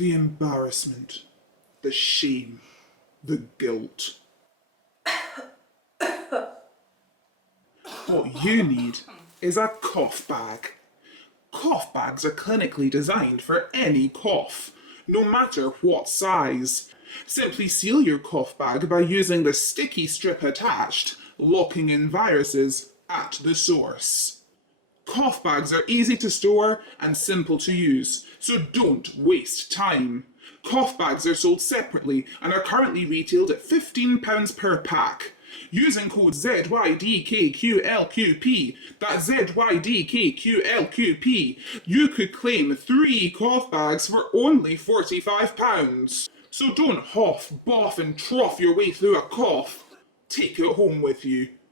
The embarrassment, the shame, the guilt. What you need is a cough bag. Cough bags are clinically designed for any cough, no matter what size. Simply seal your cough bag by using the sticky strip attached, locking in viruses at the source. Cough bags are easy to store and simple to use, so don't waste time. Cough bags are sold separately and are currently retailed at £15 per pack. Using code ZYDKQLQP, that's ZYDKQLQP, you could claim 3 cough bags for only £45. So don't huff, boff and trough your way through a cough. Take it home with you.